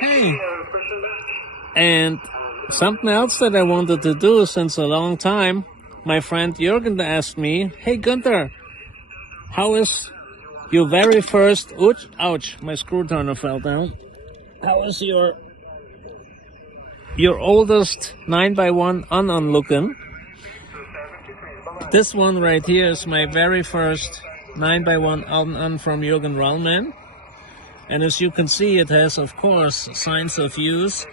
Hey, and something else that I wanted to do since a long time, my friend Jürgen asked me, hey Gunther, how is your very first, ouch, my screw turner fell down. How is your oldest 9x1 Anon looking? This one right here is my very first 9x1 Anon from Jürgen Rullmann. And as you can see, it has, of course, signs of use.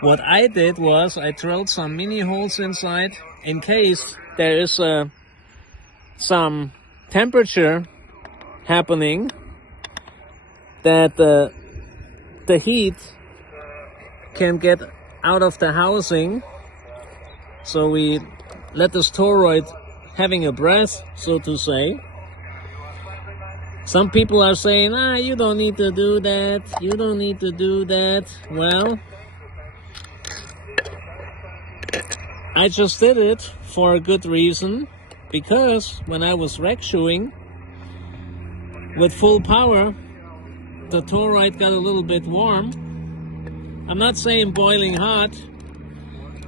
What I did was I drilled some mini holes inside in case there is some temperature happening that the heat can get out of the housing. So we let this toroid having a breath, so to say. Some people are saying, you don't need to do that, you don't need to do that. Well, I just did it for a good reason, because when I was wreck shoeing with full power, the toroid got a little bit warm. I'm not saying boiling hot,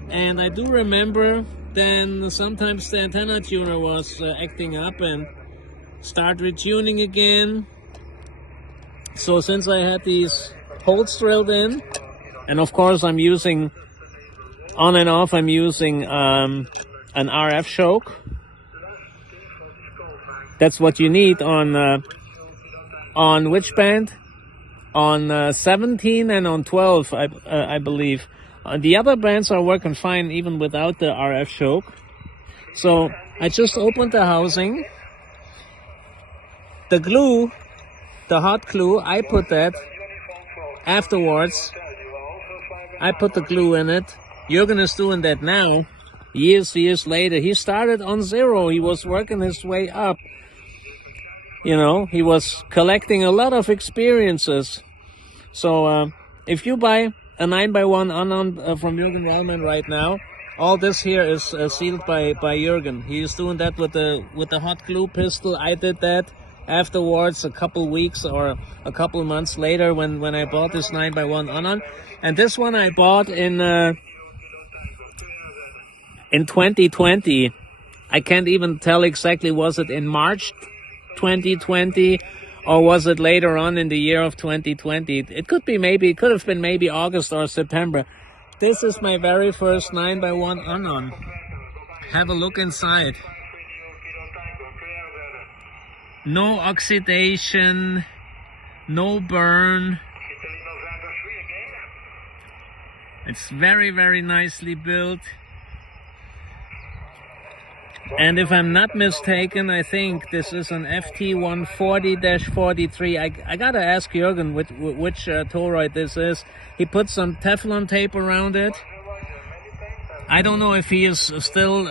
and I do remember then sometimes the antenna tuner was acting up and start retuning again. So since I had these holes drilled in, and of course I'm using on and off, I'm using an RF choke. That's what you need on which band? On 17 and on 12, I believe. The other bands are working fine even without the RF choke. So I just opened the housing. The glue, the hot glue, I put that afterwards. I put the glue in it. Jürgen is doing that now, years later. He started on 0. He was working his way up. You know, he was collecting a lot of experiences. So if you buy a 9x1 Anon from Jürgen Rullmann right now, all this here is sealed by Jürgen. He is doing that with the hot glue pistol. I did that afterwards, a couple weeks or a couple months later when I bought this 9x1 Anon. And this one I bought in 2020. I can't even tell exactly, was it in March 2020 or was it later on in the year of 2020? It could have been maybe August or September. This is my very first 9x1 Anon. Have a look inside. No oxidation, no burn. It's very, very nicely built. And if I'm not mistaken, I think this is an FT140-43. I gotta ask Jürgen which toroid this is. He put some Teflon tape around it. I don't know if he is still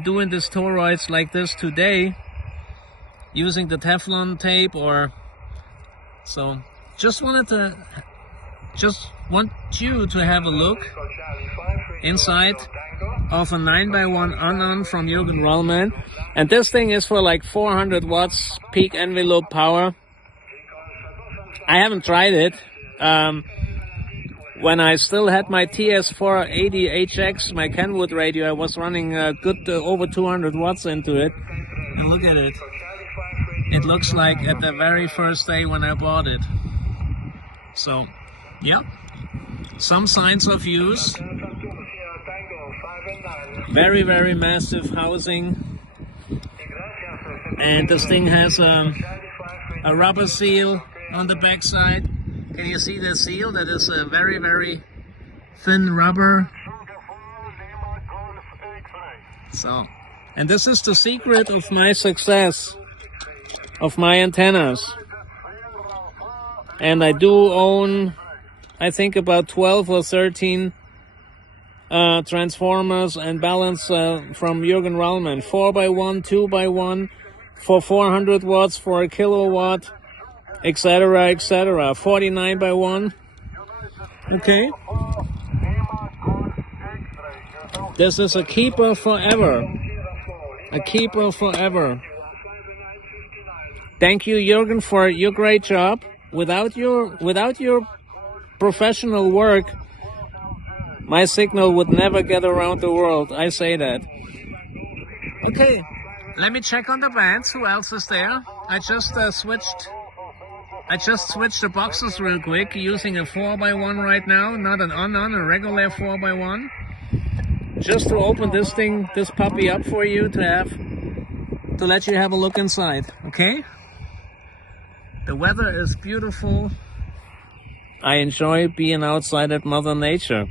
doing this toroids like this today, using the Teflon tape or so. Just want you to have a look inside of a 9x1 Anon from Jürgen Rullmann. And this thing is for like 400 watts peak envelope power. I haven't tried it. When I still had my TS480HX, my Kenwood radio, I was running good over 200 watts into it. And look at it. It looks like at the very first day when I bought it. So, yep. Some signs of use. Very, very massive housing. And this thing has a rubber seal on the back side. Can you see the seal? That is a very, very thin rubber. So, and this is the secret of my success, of my antennas. And I do own, I think, about 12 or 13 transformers and balance from Jürgen Rullmann. 4x1, 2x1, for 400 watts, for a kilowatt, etc., etc. 49x1. Okay. This is a keeper forever. A keeper forever. Thank you, Jürgen, for your great job. Without your professional work, my signal would never get around the world. I say that. Okay, let me check on the bands. Who else is there? I just switched the boxes real quick using a 4x1 right now, not an on, a regular 4x1. Just to open this puppy up for you to let you have a look inside, okay? The weather is beautiful. I enjoy being outside at Mother Nature.